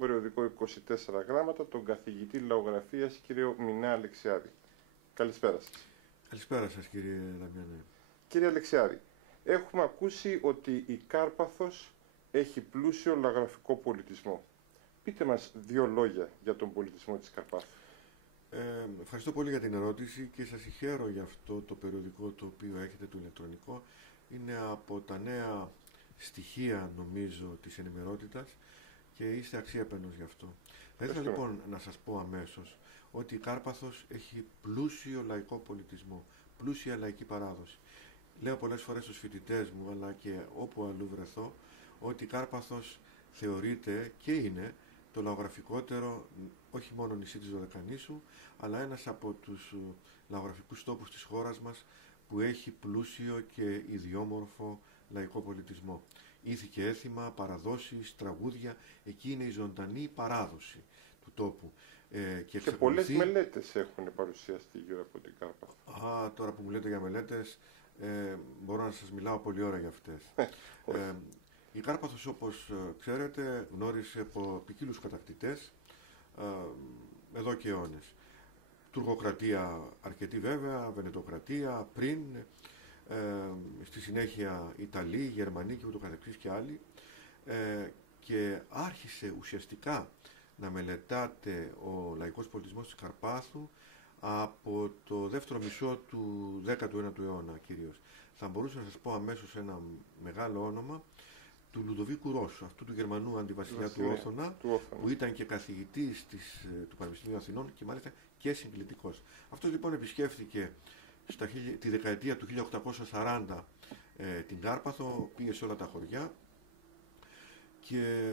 περιοδικό 24 γράμματα, τον καθηγητή λαογραφίας κύριο Μινά Αλεξιάδη. Καλησπέρα σας. Καλησπέρα σας κύριε Δαμιανέ. Κύριε Αλεξιάδη, έχουμε ακούσει ότι η Κάρπαθος έχει πλούσιο λαογραφικό πολιτισμό. Πείτε μας δύο λόγια για τον πολιτισμό της Καρπάθου. Ευχαριστώ πολύ για την ερώτηση και σας συγχαίρω για αυτό το περιοδικό το οποίο έχετε, το ηλεκτρονικό. Είναι από τα νέα στοιχεία, νομίζω, της ενημερότητας και είστε αξιέπαινος γι' αυτό. Θα ήθελα λοιπόν να σας πω αμέσως ότι η Κάρπαθος έχει πλούσιο λαϊκό πολιτισμό, πλούσια λαϊκή παράδοση. Λέω πολλές φορές στους φοιτητές μου, αλλά και όπου αλλού βρεθώ, ότι η Κάρπαθος θεωρείται και είναι το λαογραφικότερο, όχι μόνο νησί της Δωδεκανήσου, αλλά ένας από τους λαογραφικούς τόπους της χώρας μας που έχει πλούσιο και ιδιόμορφο λαϊκό πολιτισμό. Ήθη και έθιμα, παραδόσεις, τραγούδια, εκεί είναι η ζωντανή παράδοση του τόπου. Και πολλές μελέτες έχουν παρουσιαστεί γύρω από την Κάρπαθο. Τώρα που μου λέτε για μελέτες, μπορώ να σας μιλάω πολλή ώρα για αυτές. Η Κάρπαθος, όπως ξέρετε, γνώρισε από ποικίλους κατακτητές εδώ και αιώνες. Τουρκοκρατία αρκετή βέβαια, Βενετοκρατία πριν, στη συνέχεια Ιταλοί, Γερμανοί και ούτω καθεξής και άλλοι, και άρχισε ουσιαστικά να μελετάται ο λαϊκός πολιτισμός της Καρπάθου από το δεύτερο μισό του 19ου αιώνα κυρίως. Θα μπορούσα να σας πω αμέσως ένα μεγάλο όνομα του Λουδοβίκου Ρώσου, αυτού του Γερμανού αντιβασιλιά του Όθωνα, που ήταν και καθηγητής του Πανεπιστημίου Αθηνών και μάλιστα και συγκλητικός. Αυτός λοιπόν επισκέφθηκε τη δεκαετία του 1840 την Κάρπαθο, πήγε σε όλα τα χωριά και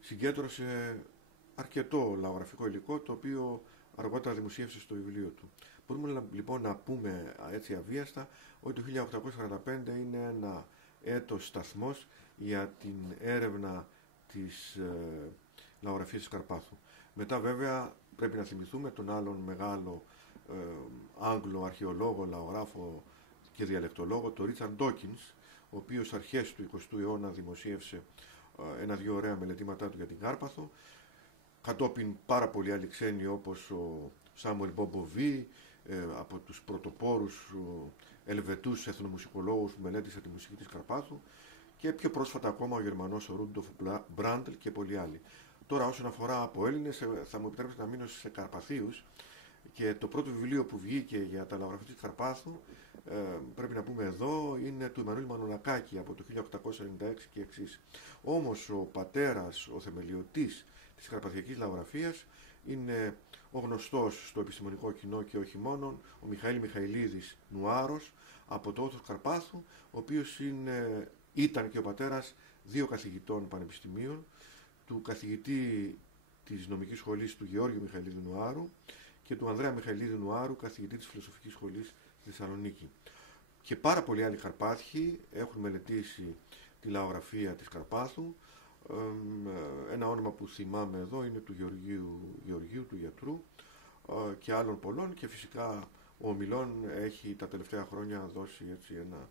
συγκέντρωσε αρκετό λαογραφικό υλικό, το οποίο αργότερα δημοσίευσε στο βιβλίο του. Μπορούμε λοιπόν να πούμε έτσι αβίαστα ότι το 1845 είναι ένα έτος σταθμός για την έρευνα της λαογραφίας της Καρπάθου. Μετά βέβαια πρέπει να θυμηθούμε τον άλλον μεγάλο Άγγλο αρχαιολόγο, λαογράφο και διαλεκτολόγο, τον Ρίτσαρντ Ντόκινς, ο οποίος αρχές του 20ου αιώνα δημοσίευσε ένα-δυο ωραία μελετήματά του για την Κάρπαθο, κατόπιν πάρα πολλοί άλλοι ξένοι όπως ο Σάμουελ Μπομποβί, από τους πρωτοπόρους Ελβετούς εθνομουσικολόγους που μελέτησε τη μουσική της Καρπάθου, και πιο πρόσφατα ακόμα ο Γερμανός ο Ρούντοφ Μπράντλ και πολλοί άλλοι. Τώρα όσον αφορά από Έλληνες, θα μου επιτρέψετε να μείνω σε Καρπαθίους, και το πρώτο βιβλίο που βγήκε για τα λαογραφία της Καρπάθου, πρέπει να πούμε εδώ, είναι του Εμμανουήλ Μανολακάκη από το 1896 και εξής. Όμως ο πατέρας, ο θεμελιωτής της καρπαθιακής λαογραφίας είναι ο γνωστός στο επιστημονικό κοινό και όχι μόνο, ο Μιχαήλ Μιχαηλίδης Νουάρος από το Όθος Καρπάθου, ο οποίος ήταν και ο πατέρας δύο καθηγητών πανεπιστημίων, του καθηγητή της νομικής σχολής του Γεώργιου Μιχαηλίδη Νουάρου και του Ανδρέα Μιχαηλίδη Νουάρου, καθηγητή της φιλοσοφικής σχολής στη Θεσσαλονίκη. Και πάρα πολλοί άλλοι Καρπάθιοι έχουν μελετήσει τη λαογραφία της Καρπάθου. Ένα όνομα που θυμάμαι εδώ είναι του Γεωργίου του γιατρού και άλλων πολλών, και φυσικά ο Ομιλών έχει τα τελευταία χρόνια δώσει έτσι ένα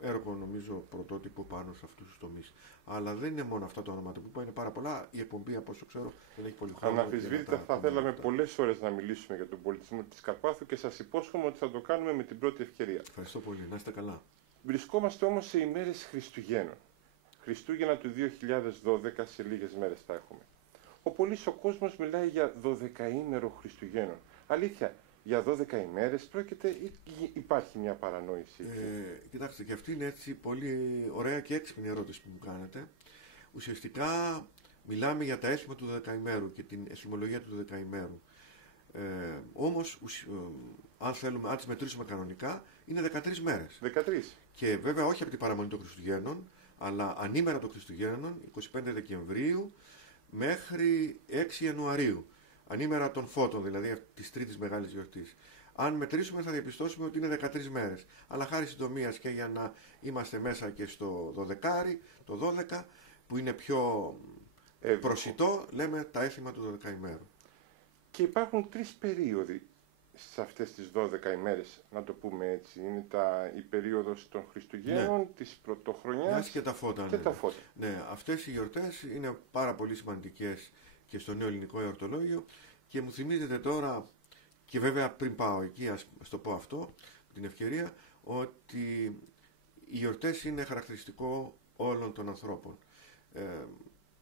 έργο, νομίζω, πρωτότυπο πάνω σε αυτούς τους τομείς. Αλλά δεν είναι μόνο αυτά τα ονόματα που είπα, είναι πάρα πολλά. Η εκπομπή, από όσο ξέρω, δεν έχει πολύ χρόνο. Αναμφισβήτητα θα θέλαμε πολλές ώρες να μιλήσουμε για τον πολιτισμό της Καρπάθου και σας υπόσχομαι ότι θα το κάνουμε με την πρώτη ευκαιρία. Ευχαριστώ πολύ. Να είστε καλά. Βρισκόμαστε όμως σε ημέρες Χριστουγέννων. Χριστούγεννα του 2012, σε λίγες μέρες θα έχουμε. Ο κόσμος μιλάει για 12ήμερο Χριστουγέννων. Αλήθεια, για 12 ημέρες πρόκειται ή υπάρχει μια παρανόηση? Κοιτάξτε, και αυτή είναι έτσι πολύ ωραία και έξυπνη ερώτηση που μου κάνετε. Ουσιαστικά μιλάμε για τα έθιμα του 12ημέρου και την εθιμολογία του 12ημέρου. Όμως, αν τις μετρήσουμε κανονικά, είναι 13 μέρες. 13. Και βέβαια όχι από την παραμονή των Χριστουγέννων, αλλά ανήμερα των Χριστουγέννων, 25 Δεκεμβρίου μέχρι 6 Ιανουαρίου. Ανήμερα των Φώτων, δηλαδή της τρίτης μεγάλης γιορτής. Αν μετρήσουμε θα διαπιστώσουμε ότι είναι 13 μέρες. Αλλά χάρη συντομίας και για να είμαστε μέσα και στο 12, το 12, που είναι πιο προσιτό, λέμε τα έθιμα του 12ημέρου. Και υπάρχουν τρεις περίοδοι σε αυτές τις 12 ημέρες, να το πούμε έτσι. Είναι η περίοδος των Χριστουγέννων, Ναι. της Πρωτοχρονιάς Και τα φώτα. και Ναι. τα φώτα. Ναι, αυτές οι γιορτές είναι πάρα πολύ σημαντικές και στο νέο ελληνικό εορτολόγιο και μου θυμίζεται τώρα, και βέβαια πριν πάω εκεί, ας το πω αυτό, την ευκαιρία, ότι οι γιορτές είναι χαρακτηριστικό όλων των ανθρώπων.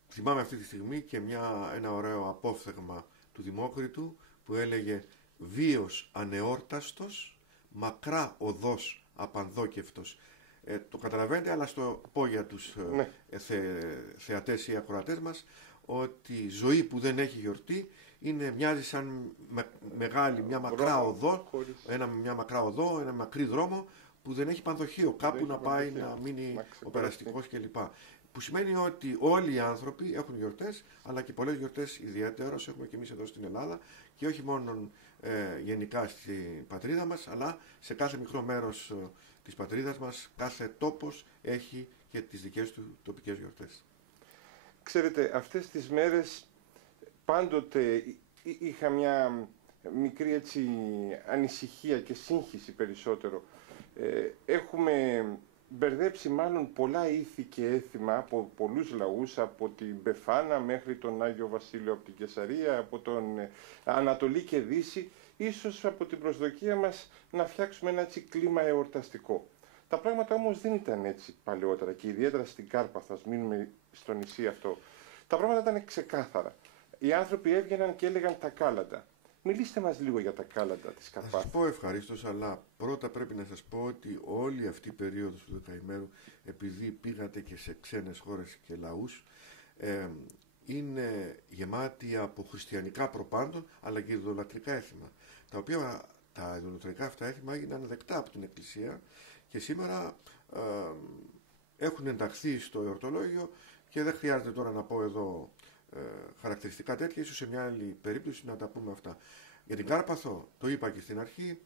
Θυμάμαι αυτή τη στιγμή και ένα ωραίο απόφθεγμα του Δημόκριτου που έλεγε «Βίος ανεόρταστος, μακρά οδός απανδόκευτος». Το καταλαβαίνετε, αλλά στο πω για τους Ναι. θεατές ή ακροατές μας ότι η ζωή που δεν έχει γιορτή μοιάζει σαν μεγάλη μια μακρά οδό, μια μακρά οδό, ένα μακρύ δρόμο που δεν έχει πανδοχείο, κάπου να πάει να μείνει ο περαστικός κλπ. Που σημαίνει ότι όλοι οι άνθρωποι έχουν γιορτές, αλλά και πολλές γιορτές ιδιαίτερως έχουμε και εμείς εδώ στην Ελλάδα και όχι μόνο γενικά στην πατρίδα μας, αλλά σε κάθε μικρό μέρος της πατρίδας μας, κάθε τόπος έχει και τις δικές του τοπικές γιορτές. Ξέρετε, αυτές τις μέρες πάντοτε είχα μια μικρή έτσι ανησυχία και σύγχυση περισσότερο. Έχουμε μπερδέψει μάλλον πολλά ήθη και έθιμα από πολλούς λαούς, από την Μπεφάνα μέχρι τον Άγιο Βασίλειο από την Κεσαρία, από τον Ανατολή και Δύση, ίσως από την προσδοκία μας να φτιάξουμε ένα έτσι κλίμα εορταστικό. Τα πράγματα όμως δεν ήταν έτσι παλαιότερα και ιδιαίτερα στην Κάρπαθο, ας μείνουμε στο νησί αυτό. Τα πράγματα ήταν ξεκάθαρα. Οι άνθρωποι έβγαιναν και έλεγαν τα κάλαντα. Μιλήστε μας λίγο για τα κάλαντα της Καρπάθου. Θα σας πω ευχαρίστως, αλλά πρώτα πρέπει να σας πω ότι όλη αυτή η περίοδος του δεκαημέρου, επειδή πήγατε και σε ξένες χώρες και λαούς, είναι γεμάτη από χριστιανικά προπάντων, αλλά και ειδωλατρικά έθιμα, τα οποία τα ειδωλατρικά αυτά έθιμα έγιναν δεκτά από την Εκκλησία και σήμερα έχουν ενταχθεί στο εορτολόγιο και δεν χρειάζεται τώρα να πω εδώ χαρακτηριστικά τέτοια, ίσως σε μια άλλη περίπτωση να τα πούμε αυτά. Για την Κάρπαθο, το είπα και στην αρχή,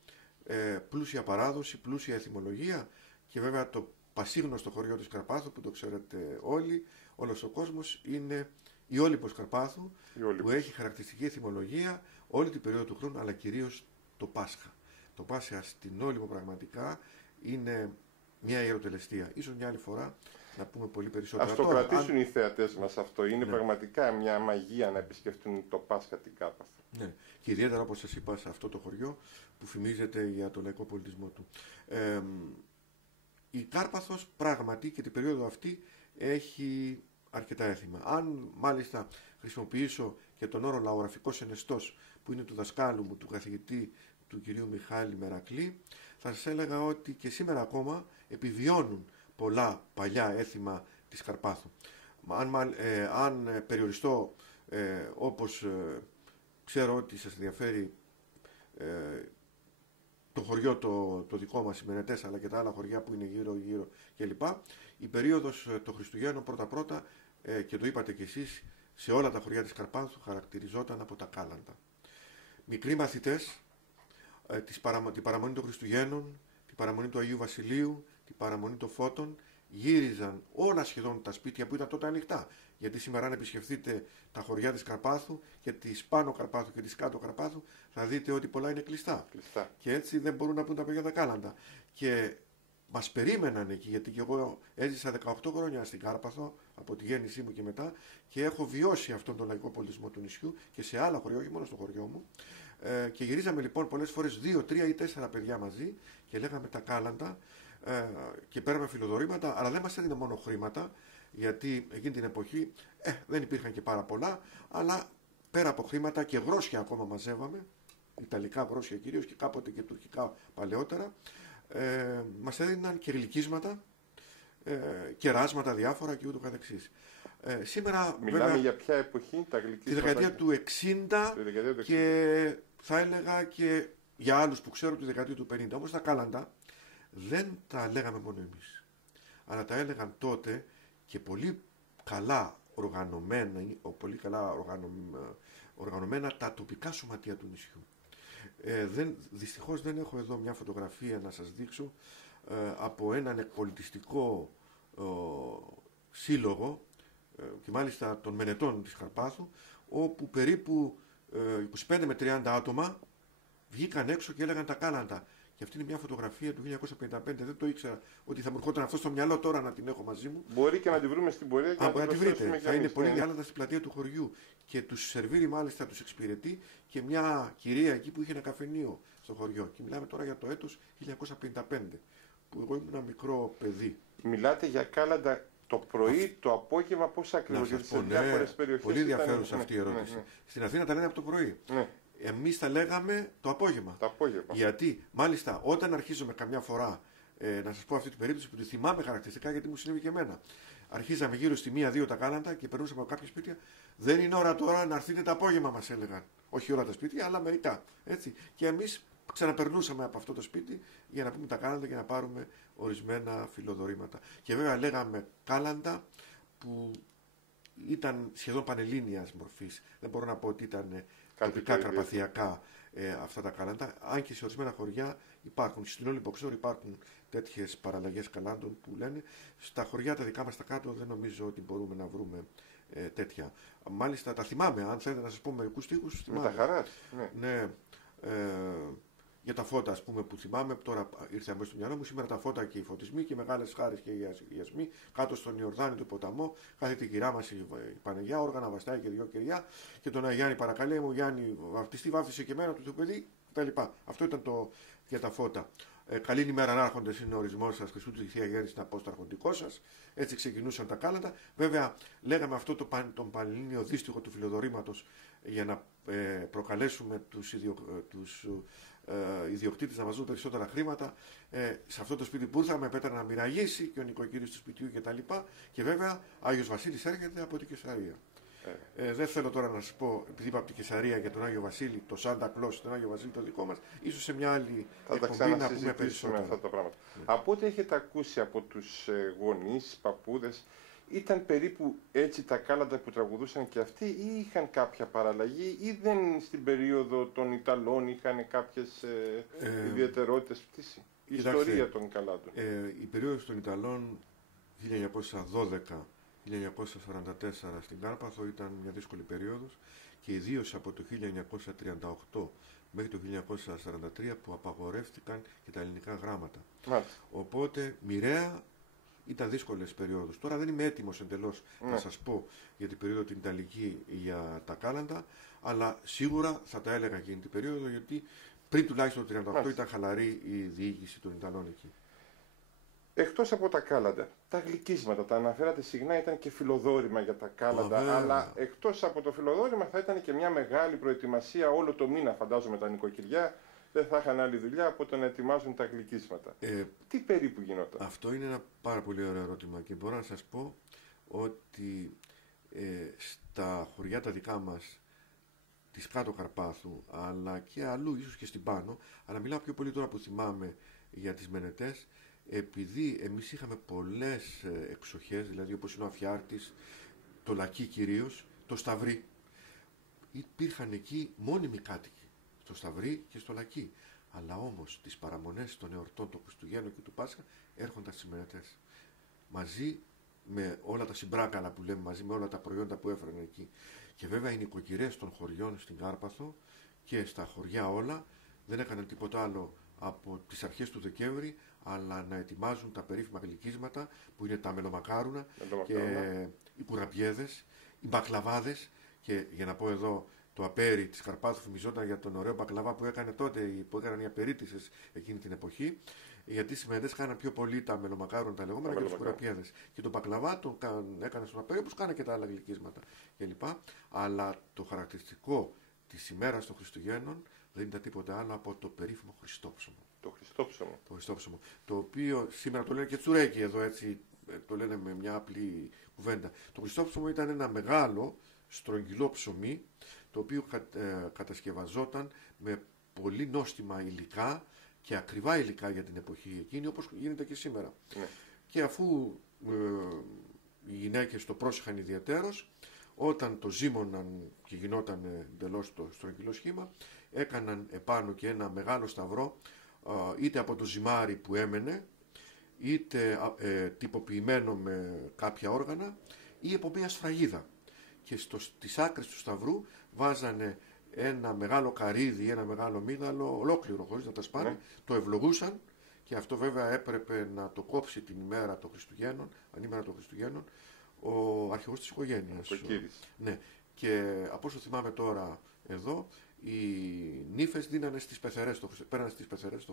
πλούσια παράδοση, πλούσια εθιμολογία και βέβαια το πασίγνωστο χωριό της Καρπάθου που το ξέρετε όλοι, όλος ο κόσμος, είναι η Όλυμπος Καρπάθου, που έχει χαρακτηριστική εθιμολογία όλη την περίοδο του χρόνου, αλλά κυρίως το Πάσχα. Το Πάσχα στην Όλυμπο πραγματικά είναι μια ιεροτελεστία. Ίσως μια άλλη φορά να πούμε πολύ περισσότερα. Ας το κρατήσουν οι θεατές μας αυτό. Είναι πραγματικά μια μαγεία να επισκεφτούν το Πάσχα την Κάρπαθο. Ναι. Και ιδιαίτερα, όπως σας είπα, σε αυτό το χωριό που φημίζεται για το λαϊκό πολιτισμό του. Η Κάρπαθος πράγματι και την περίοδο αυτή έχει αρκετά έθιμα. Αν μάλιστα χρησιμοποιήσω και τον όρο λαογραφικός ενεστός που είναι του δασκάλου μου, του καθηγητή του κυρίου Μιχάλη Μερακλή, θα σας έλεγα ότι και σήμερα ακόμα επιβιώνουν πολλά παλιά έθιμα της Καρπάθου. Αν περιοριστώ όπως ξέρω ότι σας ενδιαφέρει το χωριό το δικό μας, οι Μενετές, αλλά και τα άλλα χωριά που είναι γύρω-γύρω κλπ. Η περίοδος των Χριστουγέννων πρώτα-πρώτα, και το είπατε κι εσείς, σε όλα τα χωριά της Καρπάθου χαρακτηριζόταν από τα κάλαντα. Μικροί μαθητές, την παραμονή των Χριστουγέννων, την παραμονή του Αγίου Βασιλείου, την παραμονή των Φώτων, γύριζαν όλα σχεδόν τα σπίτια που ήταν τότε ανοιχτά. Γιατί σήμερα αν επισκεφτείτε τα χωριά της Καρπάθου και της Πάνω Καρπάθου και της Κάτω Καρπάθου, θα δείτε ότι πολλά είναι κλειστά. Και έτσι δεν μπορούν να πούν τα παιδιά τα κάλαντα. Και μας περίμεναν εκεί, γιατί και εγώ έζησα 18 χρόνια στην Κάρπαθο, από τη γέννησή μου και μετά, και έχω βιώσει αυτόν τον λαϊκό πολιτισμό του νησιού και σε άλλα χωριά, όχι μόνο στο χωριό μου. Και γυρίζαμε λοιπόν πολλές φορές 2, 3 ή 4 παιδιά μαζί και λέγαμε τα κάλαντα και παίρναμε φιλοδορήματα, αλλά δεν μας έδινε μόνο χρήματα, γιατί εκείνη την εποχή δεν υπήρχαν και πάρα πολλά, αλλά πέρα από χρήματα και γρόσια ακόμα μαζεύαμε, ιταλικά γρόσια κυρίως και κάποτε και τουρκικά παλαιότερα, μας έδιναν και γλυκίσματα, κεράσματα διάφορα και ούτω καθεξής. Σήμερα, μιλάμε βέβαια, για ποια εποχή, τα γλυκίσματα? Τη δεκαετία του 60 και θα έλεγα και για άλλους που ξέρω τη δεκαετία του 50. Όμως τα κάλαντα δεν τα λέγαμε μόνο εμείς, αλλά τα έλεγαν τότε και πολύ καλά οργανωμένα τα τοπικά σωματεία του νησιού. Δυστυχώς δεν έχω εδώ μια φωτογραφία να σας δείξω από έναν εκπολιτιστικό σύλλογο και μάλιστα των Μενετών της Καρπάθου, όπου περίπου 25 με 30 άτομα βγήκαν έξω και έλεγαν τα κάλαντα. Και αυτή είναι μια φωτογραφία του 1955. Δεν το ήξερα ότι θα μου ερχόταν αυτό στο μυαλό τώρα να την έχω μαζί μου. Μπορεί και να τη βρούμε στην πορεία και να τη βρείτε. Θα είναι πολύ κάλαντα στην πλατεία του χωριού. Και του σερβίρει, μάλιστα του εξυπηρετεί και μια κυρία εκεί που είχε ένα καφενείο στο χωριό. Και μιλάμε τώρα για το έτος 1955, που εγώ ήμουν ένα μικρό παιδί. Μιλάτε για κάλαντα το πρωί, το απόγευμα, πώς ακριβώς, γιατί σε διάφορες περιοχές. Πολύ ενδιαφέρουσα αυτή η ερώτηση. Στην Αθήνα τα λένε από το πρωί. Εμείς τα λέγαμε το απόγευμα. Γιατί, μάλιστα, όταν αρχίζουμε καμιά φορά, να σας πω αυτή την περίπτωση που τη θυμάμαι χαρακτηριστικά γιατί μου συνέβη και εμένα. Αρχίζαμε γύρω στη 1-2 τα κάλαντα και περνούσαμε από κάποια σπίτια. Δεν είναι ώρα τώρα να έρθετε το απόγευμα, μας έλεγαν. Όχι όλα τα σπίτια, αλλά μερικά. Έτσι. Και εμείς ξαναπερνούσαμε από αυτό το σπίτι για να πούμε τα κάλαντα και να πάρουμε ορισμένα φιλοδορήματα. Και βέβαια λέγαμε κάλαντα που ήταν σχεδόν πανελλήνιας μορφής. Δεν μπορώ να πω ότι ήταν τοπικά καρπαθιακά αυτά τα κάλαντα. Αν και σε ορισμένα χωριά υπάρχουν. Στην όλη Μποξόρ υπάρχουν τέτοιες παραλλαγές καλάντων που λένε. Στα χωριά τα δικά μας τα κάτω δεν νομίζω ότι μπορούμε να βρούμε τέτοια. Μάλιστα τα θυμάμαι. Αν θέλετε να σας πω μερικούς στίχους. Με τα χαράς. Ναι. Για τα φώτα, ας πούμε, που θυμάμαι, τώρα ήρθε αμέσως στο μυαλό μου, σήμερα τα φώτα και οι φωτισμοί και μεγάλες χάρες και οι ασμοί, κάτω στον Ιορδάνη του ποταμό, κάθεται η κυρά μας η Παναγιά, όργανα βαστάει και δυο κεριά, και τον Γιάννη παρακαλέ μου, Γιάννη βαφτιστή, βάφτισε και εμένα το παιδί, κτλ. Αυτό ήταν το για τα φώτα. Καλή ημέρα ανάρχοντες είναι ο ορισμός σας, Χριστού τη Θεία Γέννηση να πω στο αρχοντικό σας. Έτσι ξεκινούσαν τα κάλαντα. Βέβαια, λέγαμε αυτό τον πανελλήνιο δύστιχο του φιλοδορήματος για να προκαλέσουμε τους ιδιοκτήτες να μας δουν περισσότερα χρήματα. Σε αυτό το σπίτι που ήρθαμε, πέτρα να μοιραγήσει και ο νοικοκύρης του σπιτιού κτλ. Και βέβαια, Άγιος Βασίλης έρχεται από την Κεσαρία. Δεν θέλω τώρα να σας πω, επειδή είπα από την Κεσαρία για τον Άγιο Βασίλη, το Σάντα Κλός, τον Άγιο Βασίλη το δικό μας, ίσως σε μια άλλη εκπομπή να πούμε περισσότερα. Αυτά τα πράγματα. Από ό,τι έχετε ακούσει από τους γονείς, παππούδες, ήταν περίπου έτσι τα κάλαντα που τραγουδούσαν και αυτοί, ή είχαν κάποια παραλλαγή, ή δεν στην περίοδο των Ιταλών είχαν κάποιες ιδιαιτερότητες? Η ιστορία των καλάντων. Η περίοδος των Ιταλών 1912-1944 στην Κάρπαθο ήταν μια δύσκολη περίοδος, και ιδίως από το 1938 μέχρι το 1943 που απαγορεύτηκαν και τα ελληνικά γράμματα. Οπότε μοιραία ήταν δύσκολες περιόδους. Τώρα δεν είμαι έτοιμος εντελώς να σας πω για την περίοδο την Ιταλική για τα κάλαντα, αλλά σίγουρα θα τα έλεγα εκείνη την περίοδο, γιατί πριν τουλάχιστον το 1938 ήταν χαλαρή η διοίκηση των Ιταλών εκεί. Εκτός από τα κάλαντα, τα γλυκίσματα, τα αναφέρατε συχνά, ήταν και φιλοδόρημα για τα κάλαντα, αλλά εκτός από το φιλοδόρημα θα ήταν και μια μεγάλη προετοιμασία όλο το μήνα, φαντάζομαι, τα νοικοκυριά. Δεν θα είχαν άλλη δουλειά από το να ετοιμάζουν τα γλυκίσματα. Τι περίπου γινόταν? Αυτό είναι ένα πάρα πολύ ωραίο ερώτημα και μπορώ να σας πω ότι στα χωριά τα δικά μας της Κάτω Καρπάθου, αλλά και αλλού, ίσως και στην Πάνω, αλλά μιλάω πιο πολύ τώρα που θυμάμαι για τις Μενετές, επειδή εμείς είχαμε πολλές εξοχές, δηλαδή όπως είναι ο Αφιάρτης, το Λακί κυρίως, το Σταυρί, υπήρχαν εκεί μόνιμοι κάτοικοι, στο Σταυρί και στο Λακί. Αλλά όμως τις παραμονές των εορτών του Χριστουγέννου και του Πάσχα έρχονταν στις Μενετές. Μαζί με όλα τα συμπράκαλα που λέμε, μαζί με όλα τα προϊόντα που έφεραν εκεί. Και βέβαια οι νοικοκυρές των χωριών στην Κάρπαθο και στα χωριά όλα δεν έκαναν τίποτα άλλο από τις αρχές του Δεκέμβρη, αλλά να ετοιμάζουν τα περίφημα γλυκίσματα που είναι τα μελομακάρουνα και οι κουραμπιέδες, οι μπακλαβάδες. Και για να πω εδώ, το απέρι της Καρπάθου φημιζόταν για τον ωραίο μπακλαβά που έκανε τότε, που έκαναν οι απερίτησες εκείνη την εποχή, γιατί οι Μενετές κάναν πιο πολύ τα μελομακάρουνα τα λεγόμενα και τους κουραμπιέδες. Και τον μπακλαβά τον έκανε στον απέρι, όπως κάνανε και τα άλλα γλυκίσματα κλπ. Αλλά το χαρακτηριστικό της ημέρας των Χριστουγέννων δεν ήταν τίποτα άλλο από το περίφημο Χριστόψωμο. Το Χριστόψωμο. Το Χριστόψωμο. Το οποίο σήμερα το λένε και τσουρέκι εδώ, έτσι το λένε με μια απλή κουβέντα. Το Χριστόψωμο ήταν ένα μεγάλο στρογγυλό ψωμί, το οποίο κατασκευαζόταν με πολύ νόστιμα υλικά και ακριβά υλικά για την εποχή εκείνη, όπως γίνεται και σήμερα. Και αφού οι γυναίκες το πρόσεχαν ιδιαιτέρως, όταν το ζύμωναν και γινόταν εντελώς το στρογγυλό σχήμα, έκαναν επάνω και ένα μεγάλο σταυρό, είτε από το ζυμάρι που έμενε, είτε τυποποιημένο με κάποια όργανα, ή από μια σφραγίδα. Και στις άκρες του σταυρού βάζανε ένα μεγάλο καρύδι, ένα μεγάλο μύγαλο, ολόκληρο χωρίς να τα σπάνε, Ναι. το ευλογούσαν και αυτό βέβαια έπρεπε να το κόψει την ημέρα των Χριστουγέννων, ανήμερα των Χριστουγέννων, ο αρχηγός της οικογένειας. Ο Κύρις. Ναι. Και από όσο θυμάμαι τώρα εδώ, οι νύφες δίνανε στις πεθερές, πέρανε στις πεθερές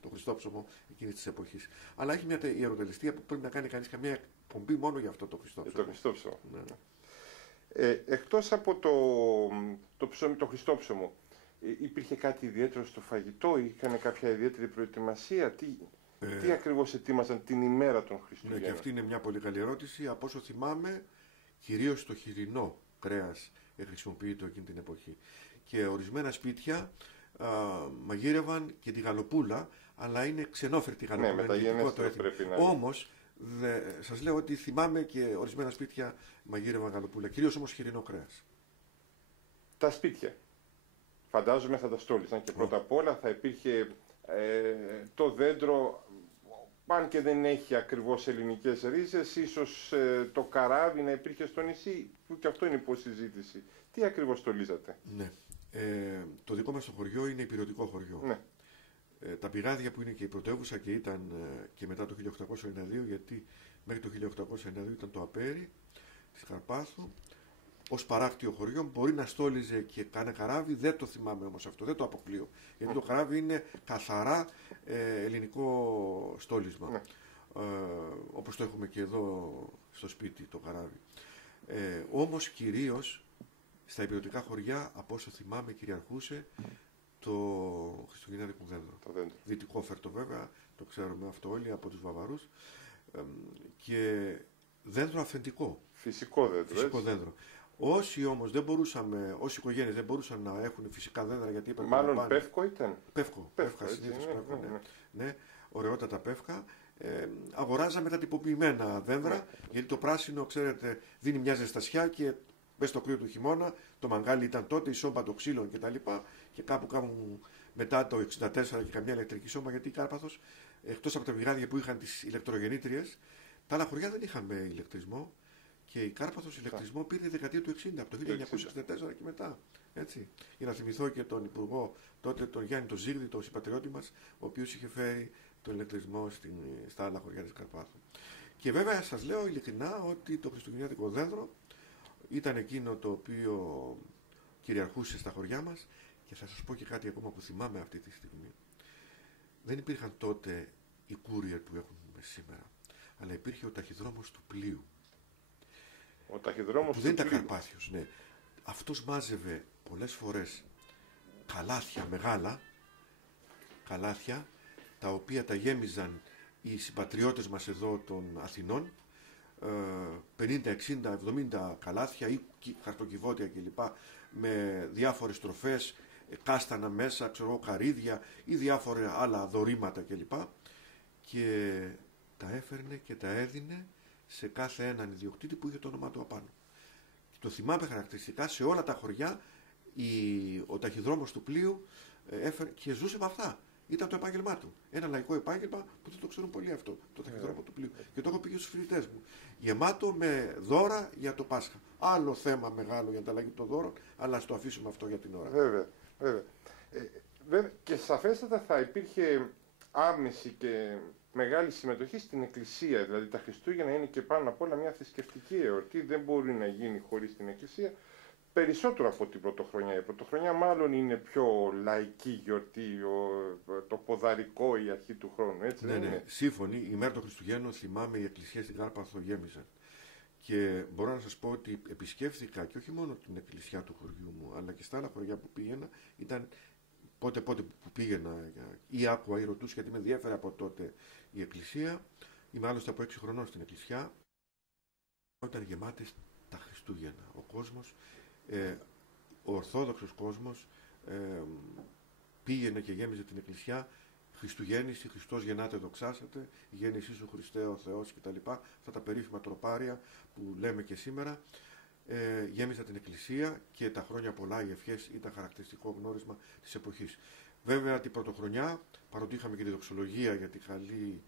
το Χριστόψωμο εκείνης της εποχής. Αλλά έχει μια ιεροτελεστία που πρέπει να κάνει κανείς καμία εκπομπή μόνο για αυτό το Χριστόψωμο. Το Χριστόψωμο. Ναι. Εκτός από το Χριστόψωμο, υπήρχε κάτι ιδιαίτερο στο φαγητό, είχαν κάποια ιδιαίτερη προετοιμασία, τι ακριβώς ετοίμαζαν την ημέρα των Ναι, Χριστουγέννων? και αυτή είναι μια πολύ καλή ερώτηση. Από όσο θυμάμαι, κυρίως το χοιρινό κρέας χρησιμοποιείται εκείνη την εποχή. Και ορισμένα σπίτια μαγείρευαν και τη γαλοπούλα, αλλά είναι ξενόφερτη γαλοπούλα. Ναι, μεταγενέστερο πρέπει να είναι. Όμως, σας λέω ότι θυμάμαι και ορισμένα σπίτια μαγείρευαν γαλοπούλα, κυρίως όμως χοιρινό κρέας. Τα σπίτια. Φαντάζομαι θα τα στόλισαν και πρώτα απ' όλα θα υπήρχε το δέντρο, αν και δεν έχει ακριβώς ελληνικές ρίζες, ίσως το καράβι να υπήρχε στο νησί, που και αυτό είναι υποσυζήτηση. Τι ακριβώς στολίζατε? Ναι. Το δικό μας το χωριό είναι υπηρετικό χωριό. Ναι. Τα πηγάδια που είναι και η πρωτεύουσα και ήταν και μετά το 1892, γιατί μέχρι το 1892 ήταν το Απέρι της Καρπάθου, ως παράκτιο χωριό μπορεί να στόλιζε και κάνα καράβι, δεν το θυμάμαι όμως αυτό, δεν το αποκλείω. Γιατί το καράβι είναι καθαρά ελληνικό στόλισμα. Ναι. Όπως το έχουμε και εδώ στο σπίτι το καράβι. Όμως κυρίως στα υπηρετικά χωριά, από όσο θυμάμαι, κυριαρχούσε το χριστουγεννιάτικο δέντρο. Το δέντρο. Δυτικόφερτο βέβαια, το ξέρουμε αυτό όλοι από τους Βαβαρούς. Και δέντρο αυθεντικό. Φυσικό δέντρο. Φυσικό έτσι. δέντρο. Όσοι όμως δεν μπορούσαμε, όσοι οικογένειες δεν μπορούσαν να έχουν φυσικά δέντρα γιατί έπρεπε Μάλλον να πάνε. πεύκο ήταν. Πεύκα, έτσι, συνήθως ναι, πεύκο, ναι, ναι. ναι. Ναι, ωραιότατα πεύκα. Αγοράζαμε τα τυποποιημένα δέντρα, Ναι. γιατί το πράσινο, ξέρετε, δίνει μια ζεστασιά και μέσα στο κρύο του χειμώνα, το μαγκάλι ήταν τότε, η σόμπα των ξύλων κτλ. Και κάπου μετά το 1964 και καμιά ηλεκτρική σόμπα, γιατί η Κάρπαθος, εκτός από τα πηγάδια που είχαν τις ηλεκτρογεννήτριες, τα άλλα χωριά δεν είχαν με ηλεκτρισμό. Και η Κάρπαθος ηλεκτρισμό πήρε τη δεκαετία του 60, από το 1964 και μετά. Έτσι. Για να θυμηθώ και τον Υπουργό τότε, τον Γιάννη τον Ζήγδη, τον συμπατριώτη μας, ο οποίος είχε φέρει τον ηλεκτρισμό στα άλλα χωριά της Καρπάθου. Και βέβαια σας λέω ειλικρινά ότι το χριστουγεννιάτικο δέντρο ήταν εκείνο το οποίο κυριαρχούσε στα χωριά μας και θα σας πω και κάτι ακόμα που θυμάμαι αυτή τη στιγμή. Δεν υπήρχαν τότε οι courier που έχουμε σήμερα, αλλά υπήρχε ο ταχυδρόμος του πλοίου. Ο ταχυδρόμος Που δεν του ήταν πλοίου. Καρπάθιος, ναι. Αυτός μάζευε πολλές φορές καλάθια μεγάλα, καλάθια, τα οποία τα γέμιζαν οι συμπατριώτες μας εδώ των Αθηνών, 50, 60, 70 καλάθια ή χαρτοκιβώτια κλπ. Με διάφορες τροφές, κάστανα μέσα, ξέρω, καρύδια ή διάφορα άλλα δωρήματα κλπ. Και τα έφερνε και τα έδινε σε κάθε έναν ιδιοκτήτη που είχε το όνομά του απάνω. Και το θυμάμαι χαρακτηριστικά σε όλα τα χωριά ο ταχυδρόμος του πλοίου έφερε και ζούσε με αυτά. Ήταν το επάγγελμά του. Ένα λαϊκό επάγγελμα που δεν το ξέρουν πολύ αυτό, το ταχυδρόμο του πλοίου. Και το έχω πει και στους φοιτητές μου. Γεμάτο με δώρα για το Πάσχα. Άλλο θέμα μεγάλο για ανταλλαγή των δώρων, αλλά ας το αφήσουμε αυτό για την ώρα. Βέβαια, βέβαια. Βέβαια. Και σαφέστατα θα υπήρχε άμεση και μεγάλη συμμετοχή στην Εκκλησία. Δηλαδή τα Χριστούγεννα είναι και πάνω απ' όλα μια θρησκευτική εορτή. Δεν μπορεί να γίνει χωρίς την Εκκλησία. Περισσότερο από την Πρωτοχρονιά. Η Πρωτοχρονιά μάλλον είναι πιο λαϊκή γιορτή, το ποδαρικό, η αρχή του χρόνου. Έτσι, Ναι, δεν ναι. είναι? Σύμφωνοι, η μέρα των Χριστουγέννων θυμάμαι οι εκκλησίες στην Κάρπαθο γέμιζαν. Και μπορώ να σας πω ότι επισκέφθηκα και όχι μόνο την εκκλησιά του χωριού μου, αλλά και στα άλλα χωριά που πήγαινα, ήταν πότε που πήγαινα ή άκουα ή ρωτούσα, γιατί με ενδιέφερε από τότε η εκκλησία. Είμαι άλλωστε από 6 χρονών στην εκκλησία. Ήταν γεμάτες τα Χριστούγεννα. Ο κόσμος, ο ορθόδοξος κόσμος πήγαινε και γέμιζε την εκκλησιά. Χριστουγέννηση, Χριστός γεννάται, δοξάσατε, η γέννησή σου Χριστέ ο Θεός κτλ. Αυτά τα περίφημα τροπάρια που λέμε και σήμερα. Γέμιζα την εκκλησία και τα χρόνια πολλά οι ευχές ήταν χαρακτηριστικό γνώρισμα της εποχής. Βέβαια την πρωτοχρονιά, παρότι είχαμε και τη δοξολογία για τη καλή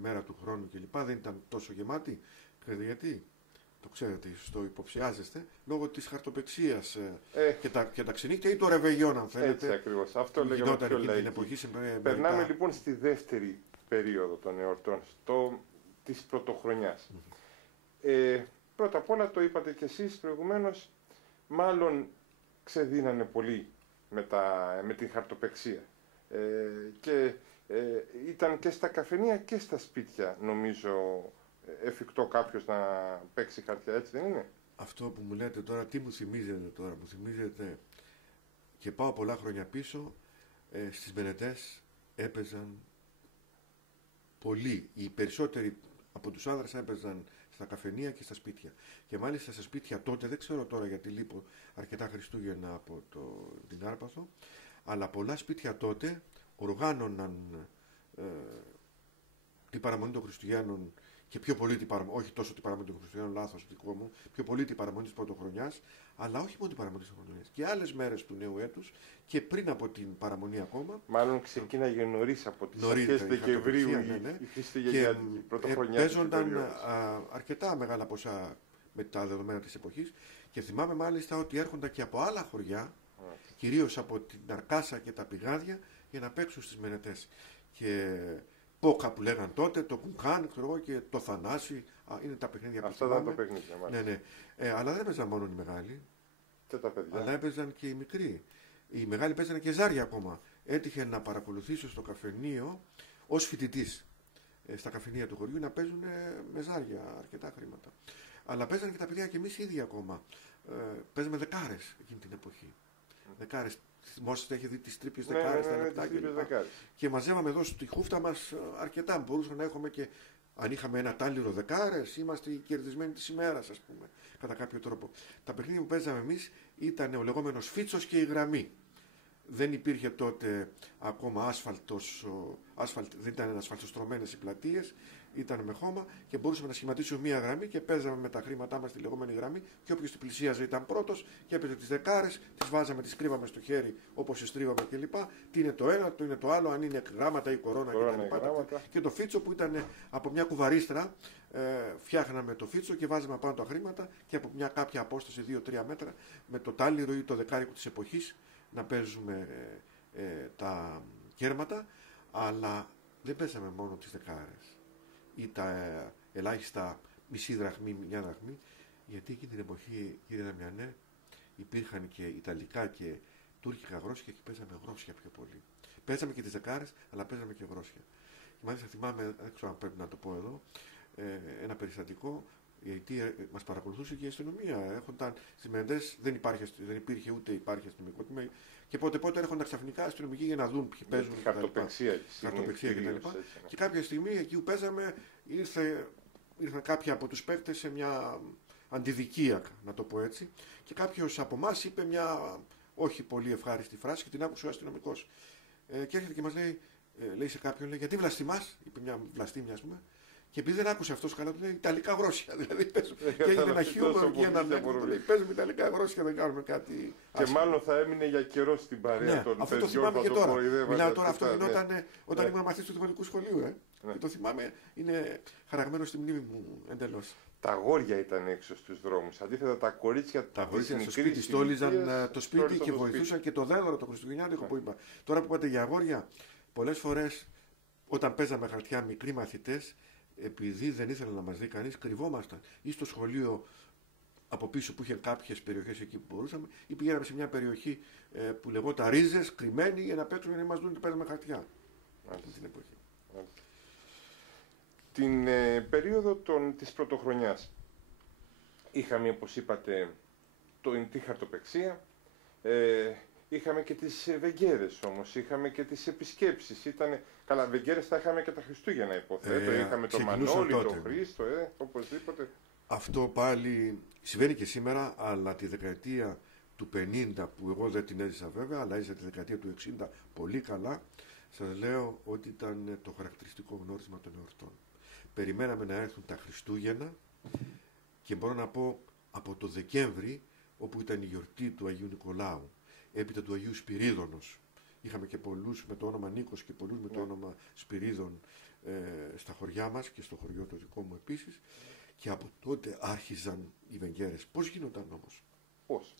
μέρα του χρόνου κλπ, δεν ήταν τόσο γεμάτη. Ξέρετε γιατί? το ξέρετε, το υποψιάζεστε, λόγω της χαρτοπεξίας και τα ξενύχτια ή το ρεβεγιόν, αν θέλετε. Έτσι ακριβώς. Αυτό λέγαμε πιο λαϊκή. Περνάμε λοιπόν στη δεύτερη περίοδο των εορτών, της πρωτοχρονιάς. Πρώτα απ' όλα, το είπατε κι εσείς προηγουμένως, μάλλον ξεδίνανε πολύ με την χαρτοπεξία. Και ήταν και στα καφενεία και στα σπίτια, νομίζω, εφικτό κάποιος να παίξει χαρτιά, έτσι δεν είναι? Αυτό που μου λέτε τώρα, τι μου θυμίζετε τώρα? Μου θυμίζετε, και πάω πολλά χρόνια πίσω, στις Μενετές έπαιζαν πολλοί. Οι περισσότεροι από τους άνδρες έπαιζαν στα καφενεία και στα σπίτια. Και μάλιστα στα σπίτια τότε, δεν ξέρω τώρα γιατί λείπω αρκετά Χριστούγεννα από την Άρπαθο, αλλά πολλά σπίτια τότε οργάνωναν την παραμονή των Χριστουγέννων, και πιο πολύ την παραμονή, όχι τόσο την παραμονή των Χριστουγέννων, λάθος δικό μου, πιο πολύ την παραμονή της Πρωτοχρονιάς, αλλά όχι μόνο την παραμονή της Πρωτοχρονιάς, και άλλες μέρες του νέου έτους και πριν από την παραμονή ακόμα. Μάλλον ξεκίναγε νωρίς από τις αρχές Δεκεμβρίου η Χριστουγεννιάτικη Πρωτοχρονιά. Παίζονταν αρκετά μεγάλα ποσά με τα δεδομένα της εποχής, και θυμάμαι μάλιστα ότι έρχονταν και από άλλα χωριά, κυρίως από την Αρκάσα και τα Πηγάδια, για να παίξουν στις Μενετές. Και πόκα που λέγαν τότε, το κουκάν, και το θανάσι, είναι τα παιχνίδια που αυτά ήταν τα παιχνίδια, μάλιστα. Ναι. Αλλά δεν έπαιζαν μόνο οι μεγάλοι, και τα παιδιά, αλλά έπαιζαν και οι μικροί. Οι μεγάλοι παίζανε και ζάρια ακόμα. Έτυχε να παρακολουθήσω στο καφενείο ως φοιτητής, στα καφενεία του χωριού, να παίζουν με ζάρια αρκετά χρήματα. Αλλά παίζανε και τα παιδιά, και εμείς ίδιοι ακόμα. Παίζαμε δεκάρες εκείνη την εποχή. Δεκάρες. Θυμόσαστε, έχει δει τις τρύπιες δεκάρες, τα λεπτά κλπ. Και μαζεύαμε εδώ στη χούφτα μας αρκετά. Μπορούσαμε να έχουμε και, αν είχαμε ένα τάλιρο δεκάρες, είμαστε οι κερδισμένοι της ημέρας, ας πούμε, κατά κάποιο τρόπο. Τα παιχνίδια που παίζαμε εμείς ήταν ο λεγόμενος φίτσος και η γραμμή. Δεν υπήρχε τότε ακόμα δεν ήταν ασφαλτοστρωμένες οι πλατείες, ήταν με χώμα, και μπορούσαμε να σχηματίσουμε μία γραμμή και παίζαμε με τα χρήματά μας τη λεγόμενη γραμμή, και όποιος την πλησίαζε ήταν πρώτος και έπαιζε τις δεκάρες, τις βάζαμε, τις κρύβαμε στο χέρι όπως τις στρίβαμε κλπ. Τι είναι το ένα, τι είναι το άλλο, αν είναι γράμματα ή κορώνα κλπ. Και το φίτσο που ήταν από μια κουβαρίστρα, φτιάχναμε το φίτσο και βάζαμε πάνω τα χρήματα, και από μια κάποια απόσταση 2-3 μέτρα με το τάλιρο ή το δεκάρικο της εποχής να παίζουμε τα κέρματα, αλλά δεν παίζαμε μόνο τις δεκάρες ή τα ελάχιστα μισή δραχμή, μια δραχμή, γιατί εκείνη την εποχή, κύριε Δαμιανέ, υπήρχαν και ιταλικά και τουρκικά γρόσια, και παίζαμε γρόσια πιο πολύ. Παίζαμε και τις δεκάρες, αλλά παίζαμε και γρόσια. Και μάλιστα θυμάμαι, δεν ξέρω αν πρέπει να το πω εδώ, ένα περιστατικό, γιατί μας παρακολουθούσε και η αστυνομία. Στις Μενετές δεν υπήρχε ούτε υπάρχει αστυνομικό τμήμα, και πότε έρχονταν ξαφνικά αστυνομικοί για να δουν ποιοι παίζουν. Χαρτοπεξία κτλ. Και κάποια στιγμή εκεί που παίζαμε ήρθαν κάποιοι από τους παίκτες σε μια αντιδικία, να το πω έτσι, και κάποιος από εμάς είπε μια όχι πολύ ευχάριστη φράση, και την άκουσε ο αστυνομικός. Και έρχεται και μας λέει σε κάποιον, γιατί βλαστημάς, είπε μια βλαστήμια, ας πούμε. Και επειδή δεν άκουσε αυτό καλά, του λέει Ιταλικά γρόσια. Δηλαδή και έγινε ένα χιούμορ και ένα ανέκδοτο. Παίζουμε Ιταλικά γρόσια, δεν κάνουμε κάτι. Και μάλλον θα έμεινε για καιρό στην παρέα των αυτό το θυμάμαι και τώρα. Μιλάω τώρα, αυτό γινόταν όταν ήμουν μαθητής του δημοτικού σχολείου. Και το θυμάμαι, είναι χαραγμένο στη μνήμη μου εντελώς. Τα αγόρια ήταν έξω στους δρόμους. Αντίθετα, τα κορίτσια στο σπίτι στόλιζαν το σπίτι και βοηθούσαν και το δέντρο το χριστουγεννιάτικο που είπα. Τώρα που είπατε για αγόρια, πολλές φορές όταν παίζαμε χαρτιά μικροί μαθητές, επειδή δεν ήθελε να μας δει κανείς, κρυβόμασταν ή στο σχολείο από πίσω που είχε κάποιες περιοχές εκεί που μπορούσαμε, ή πηγαίναμε σε μια περιοχή που λεγόταν Ρίζες, κρυμμένοι, για να παίξουμε, να μας δουν ότι παίζαμε χαρτιά. Την εποχή. Την περίοδο της πρωτοχρονιάς είχαμε, όπως είπατε, τη χαρτοπεξία, είχαμε και τις βεγγέρες όμως, είχαμε και τις επισκέψεις. Καλά, βεγγέρες θα είχαμε και τα Χριστούγεννα, υποθέτω. Είχαμε το Μανώλη, το Χρήστο, οπωσδήποτε. Αυτό πάλι συμβαίνει και σήμερα, αλλά τη δεκαετία του 50, που εγώ δεν την έζησα βέβαια, αλλά έζησα τη δεκαετία του 60 πολύ καλά, σας λέω ότι ήταν το χαρακτηριστικό γνώρισμα των εορτών. Περιμέναμε να έρθουν τα Χριστούγεννα, και μπορώ να πω από το Δεκέμβρη, όπου ήταν η γιορτή του Αγίου Νικολάου, έπειτα του Αγίου Σπυρίδωνος. Είχαμε και πολλούς με το όνομα Νίκος και πολλούς με το όνομα Σπυρίδων στα χωριά μας και στο χωριό το δικό μου επίσης. Και από τότε άρχιζαν οι βεγγέρες. Πώς γίνονταν όμως? Πώς?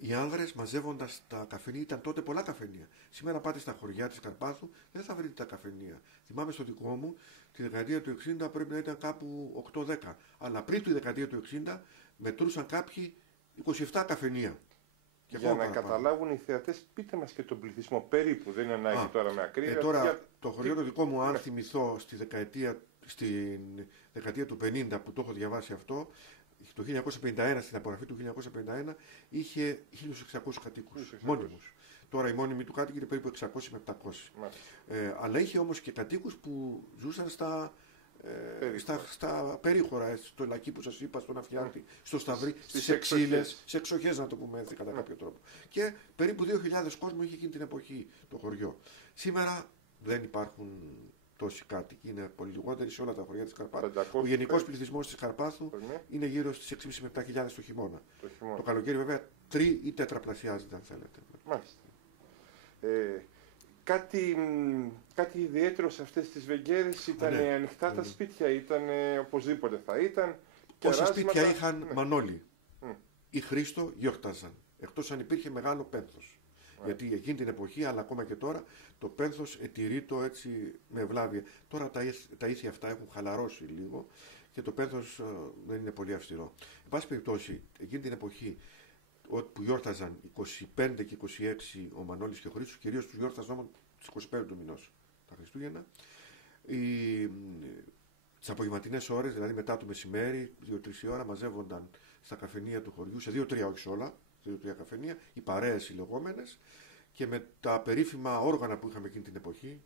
Οι άνδρες μαζεύοντας τα καφενεία, ήταν τότε πολλά καφενεία. Σήμερα πάτε στα χωριά της Καρπάθου, δεν θα βρείτε τα καφενεία. Θυμάμαι στο δικό μου, τη δεκαετία του 60 πρέπει να ήταν κάπου 8-10. Αλλά πριν τη δεκαετία του 60 μετρούσαν κάποιοι 27 καφενεία. Και για να καταλάβουν οι θεατές, πείτε μας και τον πληθυσμό περίπου, δεν είναι ανάγκη τώρα με ακρίβεια. Τώρα το χωριό το δικό μου, αν θυμηθώ, στην δεκαετία του 50 που το έχω διαβάσει αυτό, το 1951, στην απογραφή του 1951, είχε 1.600 κατοίκους μόνιμους. Τώρα οι μόνιμοι του κάτοικοι είναι περίπου 600 με 700. Αλλά είχε όμως και κατοίκους που ζούσαν στα περίχωρα, στο Λακί που σας είπα, στον Αφιάρτη, στο Σταυρί, στις Εξήλες, σε εξοχές να το πούμε έτσι κατά κάποιο τρόπο. Και περίπου 2.000 κόσμο είχε εκείνη την εποχή το χωριό. Σήμερα δεν υπάρχουν τόσοι κάτοικοι, είναι πολύ λιγότεροι σε όλα τα χωριά της Καρπάθου. Ο γενικός πληθυσμός της Καρπάθου είναι γύρω στις 6.500 με 7.000 το χειμώνα. Το καλοκαίρι βέβαια ή τέτραπλασιάζεται αν θέλετε. Μάλιστα. Κάτι ιδιαίτερο σε αυτές τις βεγγέρες? Ήταν ανοιχτά τα σπίτια, ήταν οπωσδήποτε θα ήταν? Όσα σπίτια είχαν Μανώλη ή Χρήστο γιόρταζαν, εκτός αν υπήρχε μεγάλο πένθος. Γιατί εκείνη την εποχή, αλλά ακόμα και τώρα, το πένθος ετηρείτο έτσι με ευλάβεια. Τώρα τα ήθη αυτά έχουν χαλαρώσει λίγο και το πένθος δεν είναι πολύ αυστηρό. Εν πάση περιπτώσει, εκείνη την εποχή που γιόρταζαν 25 και 26 ο Μανώλης και ο Χρήστος, κυρίως τους γιόρταζαν όμως τις 25 του μηνός τα Χριστούγεννα. Τις απογευματινές ώρες, δηλαδή μετά το μεσημέρι, 2-3 η ώρα, μαζεύονταν στα καφενεία του χωριού, σε 2-3 όχι σε όλα, σε 2-3 καφενεία, οι παρέες οι λεγόμενες, και με τα περίφημα όργανα που είχαμε εκείνη την εποχή,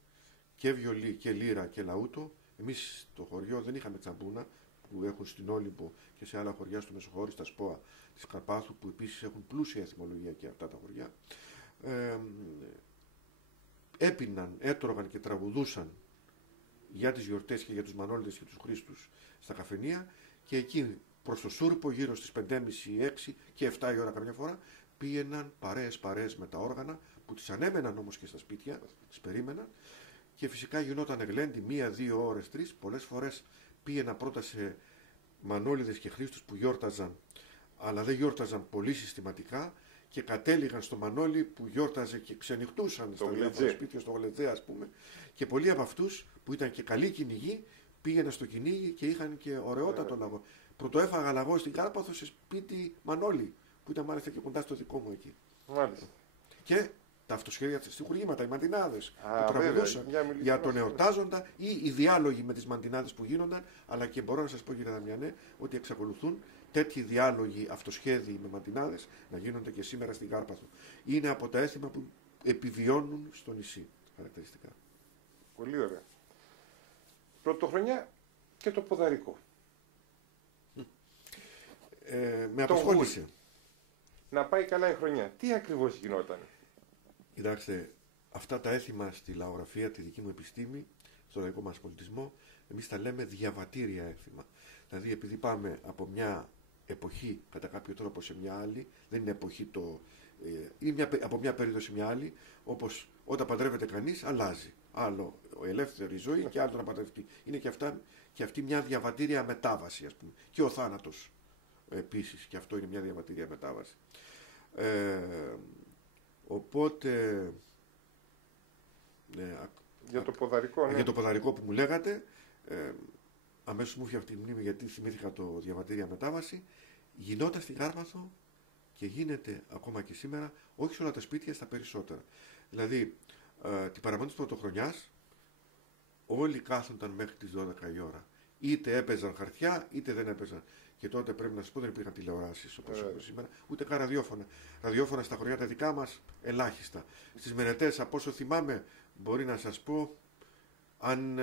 και βιολί και λύρα και λαούτο. Εμείς στο χωριό δεν είχαμε τσαμπούνα, που έχουν στην Όλυμπο και σε άλλα χωριά στο Μεσοχώρι, στα Σπόα της Καρπάθου, που επίσης έχουν πλούσια εθιμολογία και αυτά τα χωριά. Έπιναν, έτρωγαν και τραγουδούσαν για τις γιορτές και για τους Μανώληδες και τους Χρήστους στα καφενεία, και εκεί προς το Σούρπο γύρω στις 5.30-6 και 7 η ώρα καμιά φορά πήγαιναν παρέες με τα όργανα, που τις ανέμεναν όμως και στα σπίτια, τις περίμεναν, και φυσικά γινόταν γλέντι 1-2 ώρες, 3. Πολλές φορές πήγαιναν πρώτα σε Μανώληδες και Χρήστους που γιόρταζαν, αλλά δεν γιόρταζαν πολύ συστηματικά, και κατέληγαν στο Μανώλη που γιόρταζε και ξενυχτούσαν στα διάφορα σπίτια, στο Γλετζέ ας πούμε, και πολλοί από αυτούς που ήταν και καλοί κυνηγοί πήγαιναν στο κυνήγι και είχαν και ωραιότατο λαγό. Πρωτοέφαγα λαγό στην Κάρπαθο σε σπίτι Μανώλη, που ήταν μάλιστα και κοντά στο δικό μου εκεί. Μάλιστα. Και τα αυτοσχέδια στιχουργήματα, οι μαντινάδες που τραγουδούσαν για τον εορτάζοντα, ή οι διάλογοι με τις μαντινάδες που γίνονταν, αλλά και μπορώ να σας πω, κύριε Δαμιανέ, ότι εξακολουθούν τέτοιοι διάλογοι, αυτοσχέδιοι με μαντινάδες να γίνονται και σήμερα στην Κάρπαθο. Είναι από τα έθιμα που επιβιώνουν στο νησί, χαρακτηριστικά. Πολύ ωραία. Πρωτοχρονιά και το ποδαρικό. Με απασχόλησε. Να πάει καλά η χρονιά. Τι ακριβώς γινόταν? Κοιτάξτε, αυτά τα έθιμα στη λαογραφία, τη δική μου επιστήμη, στο λαϊκό μας πολιτισμό, εμείς τα λέμε διαβατήρια έθιμα. Δηλαδή, επειδή πάμε από μια εποχή κατά κάποιο τρόπο σε μια άλλη, δεν είναι εποχή είναι από μια περίοδο σε μια άλλη, όπως όταν παντρεύεται κανείς αλλάζει. Άλλο ελεύθερη ζωή και άλλο να παντρευτεί. Είναι και αυτή μια διαβατήρια μετάβαση, ας πούμε. Και ο θάνατος επίσης, και αυτό είναι μια διαβατήρια μετάβαση. Οπότε για το ποδαρικό, ναι. Για το ποδαρικό που μου λέγατε, αμέσως μου έφυγε αυτή η μνήμη, γιατί θυμήθηκα το διαβατήρια μετάβαση. Γινόταν στην Κάρπαθο και γίνεται ακόμα και σήμερα, όχι σε όλα τα σπίτια, στα περισσότερα. Δηλαδή, την παραμονή της πρωτοχρονιάς όλοι κάθονταν μέχρι τις 12 η ώρα. Είτε έπαιζαν χαρτιά, είτε δεν έπαιζαν. Και τότε πρέπει να σας πω, δεν υπήρχαν τηλεοράσεις όπως σήμερα, ούτε καν ραδιόφωνα. Ραδιόφωνα στα χωριά τα δικά μας ελάχιστα. Στις Μενετές, από όσο θυμάμαι, μπορεί να σας πω, αν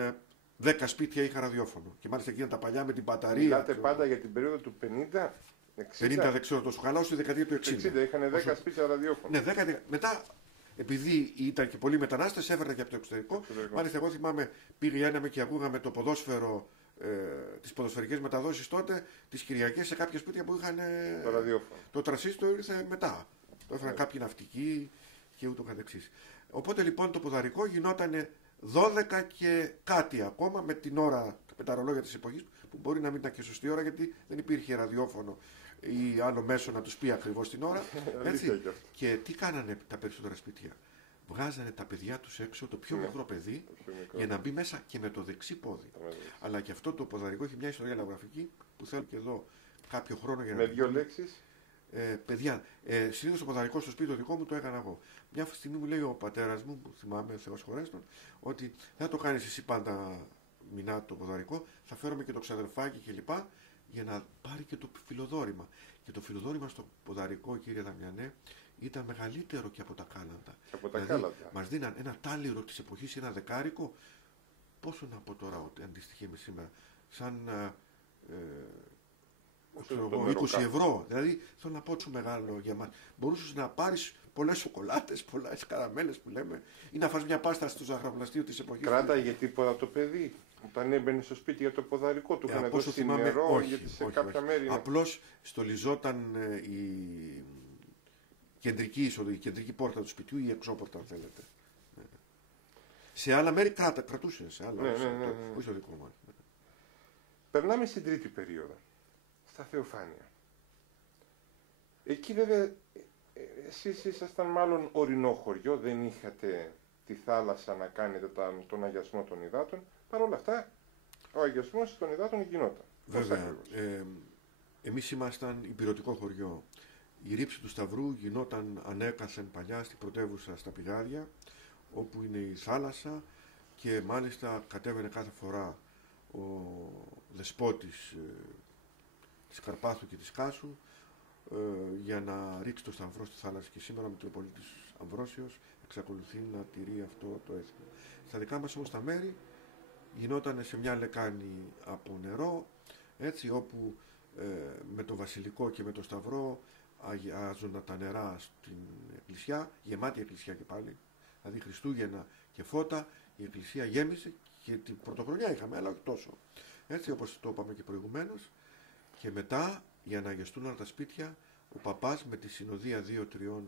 10 σπίτια είχαν ραδιόφωνο. Και μάλιστα εκείνα τα παλιά με την μπαταρία. Μιλάτε πάντα για την περίοδο του 50. 50 δεν ξέρω τόσο καλά, όσο η δεκαετία του 60. 60 είχαν 10 σπίτια ραδιόφωνο. Ναι, 10, μετά, επειδή ήταν και πολλοί μετανάστες, έφεραν και από το εξωτερικό. Μάλιστα, εγώ θυμάμαι, πήγαμε και ακούγαμε το ποδόσφαιρο, τις ποδοσφαιρικές μεταδόσεις τότε, τις Κυριακές, σε κάποια σπίτια που είχαν το τρασίστρο, ήρθε μετά. Το έφεραν κάποιοι ναυτικοί και ούτω καθεξής. Οπότε λοιπόν το ποδαρικό γινόταν 12 και κάτι ακόμα, με την ώρα, με τα ρολόγια της εποχής, που μπορεί να μην ήταν και σωστή ώρα, γιατί δεν υπήρχε ραδιόφωνο ή άλλο μέσο να τους πει ακριβώς την ώρα. Έτσι. Και τι κάνανε τα περισσότερα σπίτια? Βγάζανε τα παιδιά τους έξω, το πιο μικρό παιδί, για να μπει μέσα και με το δεξί πόδι. Αλλά και αυτό το ποδαρικό έχει μια ιστορία λαογραφική που θέλω και εδώ κάποιο χρόνο για να. Με δύο λέξεις. Παιδιά, συνήθως το ποδαρικό στο σπίτι το δικό μου το έκανα εγώ. Μια στιγμή μου λέει ο πατέρας μου, που θυμάμαι, Θεός χωρέστον, ότι δεν το κάνεις εσύ πάντα μηνά το ποδαρικό, θα φέρουμε και το ξαδερφάκι κλπ. Για να πάρει και το φιλοδόρημα. Και το φιλοδόρημα στο ποδαρικό, κύριε Δαμιανέ, ήταν μεγαλύτερο και από τα κάλαντα. Δηλαδή, μας δίναν ένα τάλιρο της εποχής, ένα δεκάρικο, πόσο να πω τώρα ότι αντιστοιχεί με σήμερα, σαν 20 ευρώ. Δηλαδή, θέλω να πω τόσο μεγάλο για μας. Μπορούσες να πάρεις πολλές σοκολάτες, πολλές καραμέλες που λέμε, ή να φας μια πάστα στο ζαχαροπλαστείο της εποχής. Κράταγε τίποτα το παιδί όταν έμπαινε στο σπίτι για το ποδαρικό του? Είχαν δώσει νερό? Όχι, γιατί σε όχι, κάποια όχι. μέρη. Απλώς στολιζόταν η κεντρική είσοδο, η κεντρική πόρτα του σπιτιού ή η εξώπορτα, αν θέλετε. Σε άλλα μέρη κρατούσε, σε άλλα. Όχι στο δικό μας. Περνάμε στην τρίτη περίοδο, στα Θεοφάνεια. Εκεί βέβαια εσείς ήσασταν μάλλον ορεινό χωριό, δεν είχατε τη θάλασσα να κάνετε τον αγιασμό των υδάτων. Παρ' όλα αυτά, ο αγιασμός των υδάτων γινόταν. Βέβαια, εμείς ήμασταν υπηρετικό χωριό. Η ρήψη του Σταυρού γινόταν ανέκαθεν παλιά στην πρωτεύουσα, στα Πηγάδια, όπου είναι η θάλασσα, και μάλιστα κατέβαινε κάθε φορά ο δεσπότης της Καρπάθου και της Κάσου για να ρίξει το Σταυρό στη θάλασσα. Και σήμερα ο Μητροπολίτης Αμβρόσιος εξακολουθεί να τηρεί αυτό το έθιμο. Στα δικά μας όμως τα μέρη γινόταν σε μια λεκάνη από νερό, έτσι, όπου με το βασιλικό και με το Σταυρό αγιάζονταν τα νερά στην εκκλησιά, γεμάτη εκκλησιά και πάλι, δηλαδή Χριστούγεννα και φώτα, η εκκλησία γέμισε, και την πρωτοχρονιά είχαμε, αλλά όχι τόσο. Έτσι, όπως το είπαμε και προηγουμένως. Και μετά, για να αγιαστούν όλα τα σπίτια, ο παπάς με τη συνοδεία 2-3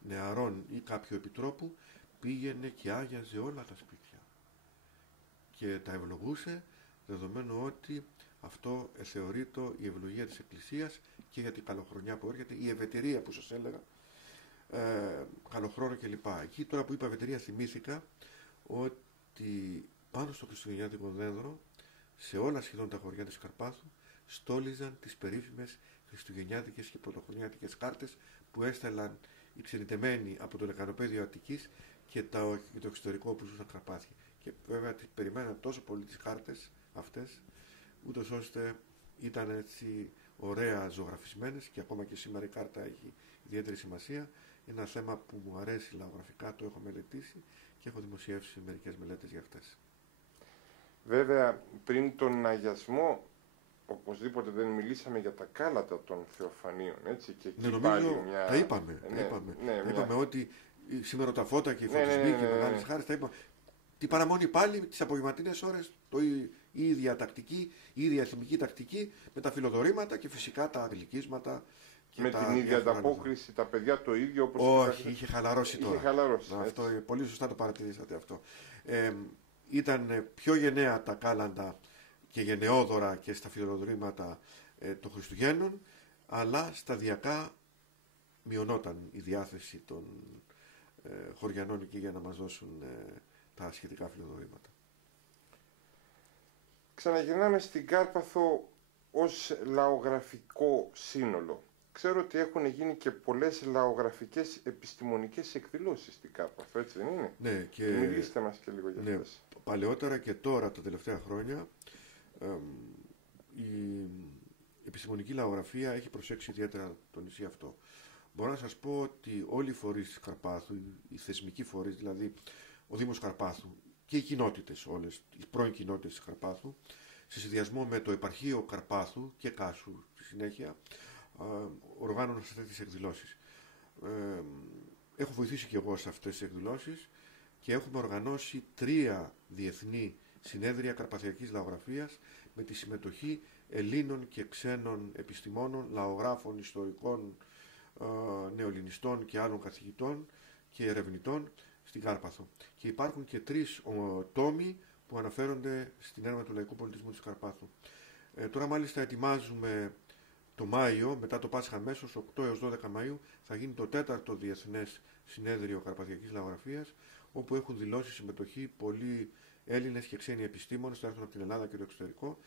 νεαρών ή κάποιου επιτρόπου πήγαινε και άγιαζε όλα τα σπίτια και τα ευλογούσε, δεδομένου ότι αυτό θεωρείται η ευλογία της Εκκλησίας και για την καλοχρονιά που έρχεται, η ευετηρία που σας έλεγα, καλοχρόνο κλπ. Εκεί τώρα που είπα ευετηρία θυμήθηκα ότι πάνω στο χριστουγεννιάτικο δέντρο, σε όλα σχεδόν τα χωριά της Καρπάθου, στόλιζαν τις περίφημες χριστουγεννιάτικες και πρωτοχρονιάτικες κάρτες που έστελαν οι ξενιτεμένοι από το λεκανοπέδιο Αττικής και το εξωτερικό που ζούσαν Καρπάθια. Και βέβαια τις περιμέναν τόσο πολύ τις κάρτες αυτές, ούτως ώστε ήταν έτσι ωραία ζωγραφισμένες, και ακόμα και σήμερα η κάρτα έχει ιδιαίτερη σημασία. Είναι ένα θέμα που μου αρέσει λαογραφικά, το έχω μελετήσει και έχω δημοσιεύσει μερικές μελέτες για αυτές. Βέβαια, πριν τον αγιασμό, οπωσδήποτε δεν μιλήσαμε για τα κάλατα των Θεοφανίων, έτσι, και εκεί νομίζω τα είπαμε. Είπαμε ότι σήμερα τα φώτα και οι φωτισμοί και οι μεγάλες χάρες, τα είπαμε. Την παραμονή πάλι, τις απογευματινές ώρες, η ίδια τακτική, η ίδια εθνική τακτική, με τα φιλοδορήματα και φυσικά τα γλυκίσματα. Με την ίδια ανταπόκριση, τα παιδιά το ίδιο όπως... Όχι, είχε χαλαρώσει τώρα. Αυτό, πολύ σωστά το παρατηρήσατε αυτό. Ήταν πιο γενναία τα κάλαντα και γενναιόδωρα και στα φιλοδορήματα των Χριστουγέννων, αλλά σταδιακά μειωνόταν η διάθεση των χωριανών εκεί για να μας δώσουν τα σχετικά φιλοδορήματα. Ξαναγυρνάμε στην Κάρπαθο ως λαογραφικό σύνολο. Ξέρω ότι έχουν γίνει και πολλές λαογραφικές επιστημονικές εκδηλώσεις στην Κάρπαθο, έτσι δεν είναι? Ναι, και μιλήστε μας και λίγο για αυτές. Παλαιότερα και τώρα τα τελευταία χρόνια η επιστημονική λαογραφία έχει προσέξει ιδιαίτερα το νησί αυτό. Μπορώ να σας πω ότι όλοι οι φορείς της Καρπάθου, οι θεσμικοί φορείς, δηλαδή ο Δήμος Καρπάθου και οι κοινότητες όλες, οι πρώην κοινότητες της Καρπάθου, σε συνδυασμό με το Επαρχείο Καρπάθου και Κάσου στη συνέχεια, οργάνωναν σε αυτές τις εκδηλώσεις. Έχω βοηθήσει και εγώ σε αυτές τις εκδηλώσεις και έχουμε οργανώσει 3 διεθνή συνέδρια καρπαθιακής λαογραφίας με τη συμμετοχή Ελλήνων και ξένων επιστημόνων, λαογράφων, ιστορικών, νεοελληνιστών και άλλων καθηγητών και ερευνητών στην Κάρπαθο. Και υπάρχουν και 3 τόμοι που αναφέρονται στην έρευνα του λαϊκού πολιτισμού της Καρπάθου. Τώρα μάλιστα ετοιμάζουμε το Μάιο, μετά το Πάσχα αμέσως, 8 έως 12 Μαΐου, θα γίνει το 4ο Διεθνές Συνέδριο Καρπαθιακής Λαογραφίας, όπου έχουν δηλώσει συμμετοχή πολλοί Έλληνες και ξένοι επιστήμονες, θα έρθουν από την Ελλάδα και το εξωτερικό,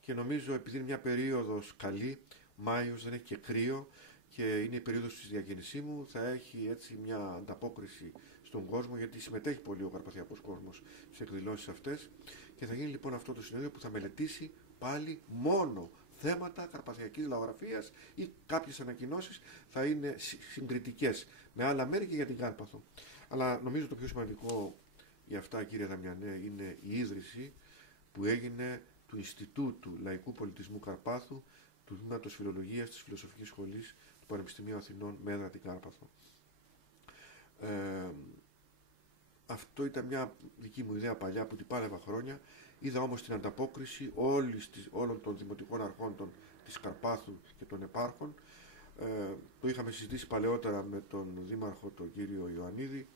και νομίζω επειδή είναι μια περίοδος καλή, Μάιος δεν έχει και κρύο και είναι η περίοδος της διακαινησίμου, θα έχει έτσι μια ανταπόκριση στον κόσμο, γιατί συμμετέχει πολύ ο καρπαθιακός κόσμος στις εκδηλώσεις αυτές, και θα γίνει λοιπόν αυτό το συνέδριο που θα μελετήσει πάλι μόνο θέματα καρπαθιακής λαογραφίας, ή κάποιες ανακοινώσεις θα είναι συγκριτικές με άλλα μέρη και για την Κάρπαθο. Αλλά νομίζω το πιο σημαντικό για αυτά, κύριε Δαμιανέ, είναι η ίδρυση που έγινε του Ινστιτούτου Λαϊκού Πολιτισμού Καρπάθου, του Τμήματος Φιλολογίας της Φιλοσοφικής Σχολής του Πανεπιστημίου Αθηνών με έδρα την Κάρπαθο. Αυτό ήταν μια δική μου ιδέα παλιά που την πάλευα χρόνια. Είδα όμως την ανταπόκριση όλων των δημοτικών αρχόντων της Καρπάθου και των επάρχων. Το είχαμε συζητήσει παλαιότερα με τον δήμαρχο τον κύριο Ιωαννίδη.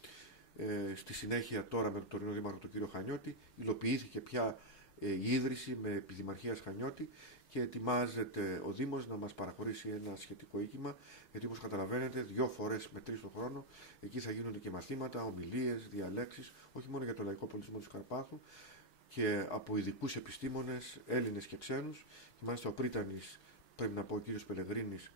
Στη συνέχεια τώρα με τον τωρινό δήμαρχο τον κύριο Χανιώτη υλοποιήθηκε πια η ίδρυση με επιδημαρχίας Χανιώτη και ετοιμάζεται ο Δήμος να μας παραχωρήσει ένα σχετικό οίκημα, γιατί όπως καταλαβαίνετε 2 φορές με 3 το χρόνο εκεί θα γίνονται και μαθήματα, ομιλίες, διαλέξεις, όχι μόνο για το λαϊκό πολιτισμό της Καρπάθου, και από ειδικούς επιστήμονες, Έλληνες και ξένους. Και μάλιστα ο πρίτανης, πρέπει να πω, ο κύριος Πελεγρίνης,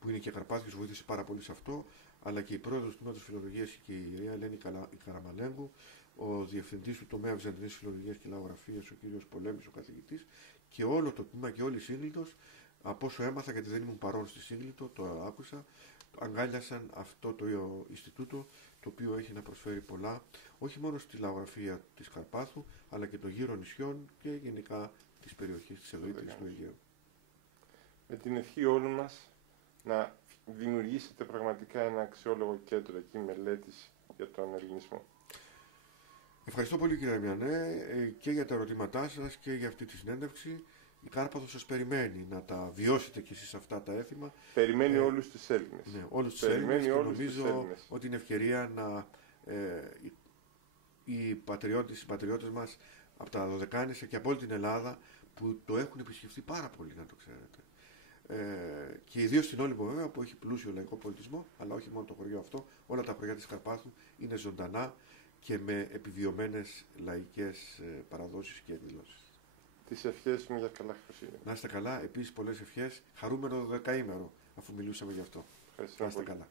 που είναι και Καρπάθιος, βοήθησε πάρα πολύ σε αυτό, αλλά και η πρόεδρος του Τμήματος Φιλολογίας και η κυρία Ελένη Καραμανέγκου, ο διευθυντής του τομέα Βυζαντινής Φιλολογίας και Λαογραφίας, ο κύριος Πολέμης, ο καθηγητής, και όλο το τμήμα και όλη η Σύγκλιτος, από όσο έμαθα, γιατί δεν ήμουν παρόν στη Σύγκλιτο, το άκουσα, αγκάλιασαν αυτό το Ινστιτούτο, το οποίο έχει να προσφέρει πολλά, όχι μόνο στη λαογραφία της Καρπάθου, αλλά και των γύρω νησιών και γενικά της περιοχής της ευρύτερης του Αιγαίου. Με την ευχή όλων μας να δημιουργήσετε πραγματικά ένα αξιόλογο κέντρο εκεί μελέτης για τον ελληνισμό. Ευχαριστώ πολύ, κύριε Δαμιανέ, και για τα ερωτήματά σας και για αυτή τη συνέντευξη. Η Κάρπαθος σας περιμένει να τα βιώσετε κι εσείς αυτά τα έθιμα. Περιμένει όλους τους Έλληνες. Ναι, όλους τους Έλληνες, και νομίζω ότι είναι ευκαιρία να οι πατριώτες μας από τα Δωδεκάνησα και από όλη την Ελλάδα, που το έχουν επισκεφθεί πάρα πολύ, να το ξέρετε. Και ιδίως στην Όλυμπο, βέβαια, που έχει πλούσιο λαϊκό πολιτισμό, αλλά όχι μόνο το χωριό αυτό, όλα τα χωριά της Καρπάθου είναι ζωντανά και με επιβιωμένες λαϊκές παραδόσεις και εκδηλώσεις. Τις ευχές μου για καλά Χριστούγεννα. Να είστε καλά, επίσης πολλές ευχές, χαρούμενο δεκαήμερο, αφού μιλούσαμε γι' αυτό. Να είστε καλά.